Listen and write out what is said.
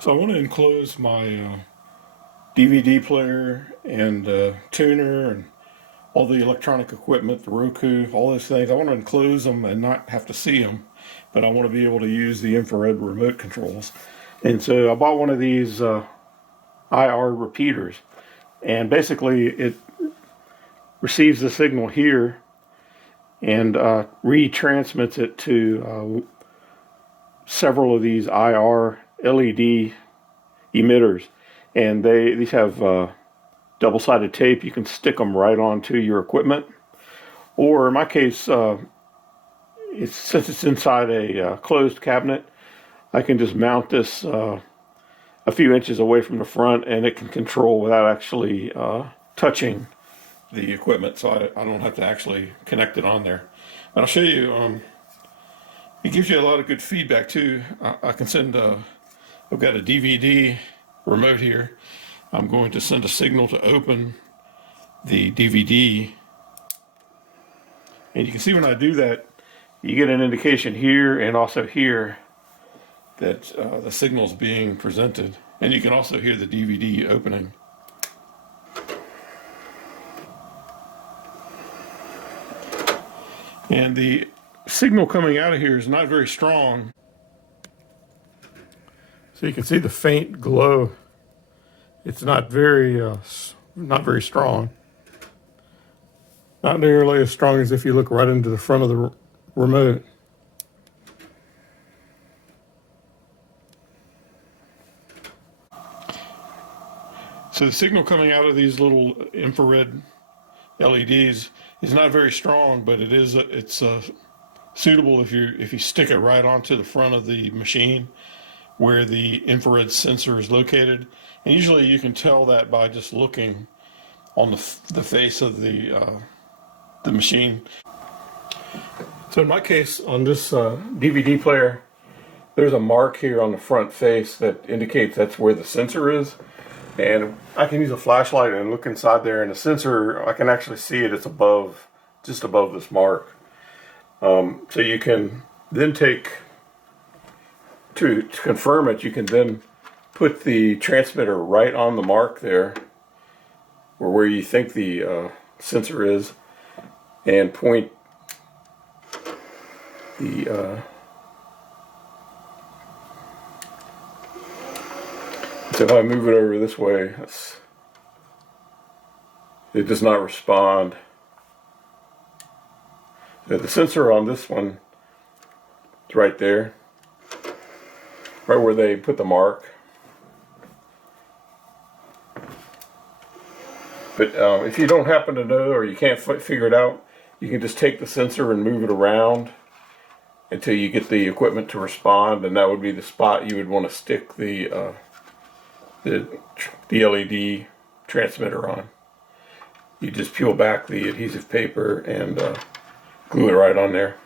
So I want to enclose my DVD player and tuner and all the electronic equipment, the Roku, all those things. I want to enclose them and not have to see them, but I want to be able to use the infrared remote controls. And so I bought one of these IR repeaters, and basically it receives the signal here and retransmits it to several of these IR LED emitters, and these have double-sided tape. You can stick them right onto your equipment, or in my case, since it's inside a closed cabinet, I can just mount this a few inches away from the front, and it can control without actually touching the equipment, so I don't have to actually connect it on there. But I'll show you. It gives you a lot of good feedback too. I can send I've got a DVD remote here. I'm going to send a signal to open the DVD. And you can see when I do that, you get an indication here and also here that the signal is being presented. And you can also hear the DVD opening. And the signal coming out of here is not very strong. So you can see the faint glow. It's not very strong. Not nearly as strong as if you look right into the front of the remote. So the signal coming out of these little infrared LEDs is not very strong, but it's suitable if you stick it right onto the front of the machine where the infrared sensor is located. And usually you can tell that by just looking on the face of the machine. So in my case, on this DVD player, there's a mark here on the front face that indicates that's where the sensor is. And I can use a flashlight and look inside there, and the sensor, I can actually see it. It's above, just above this mark. So you can then take, to confirm it, you can then put the transmitter right on the mark there, or where you think the sensor is, and point the so if I move it over this way, it does not respond. So the sensor on this one is right there, right where they put the mark. But if you don't happen to know, or you can't figure it out, you can just take the sensor and move it around until you get the equipment to respond, and that would be the spot you would want to stick the LED transmitter on. You just peel back the adhesive paper and glue it right on there.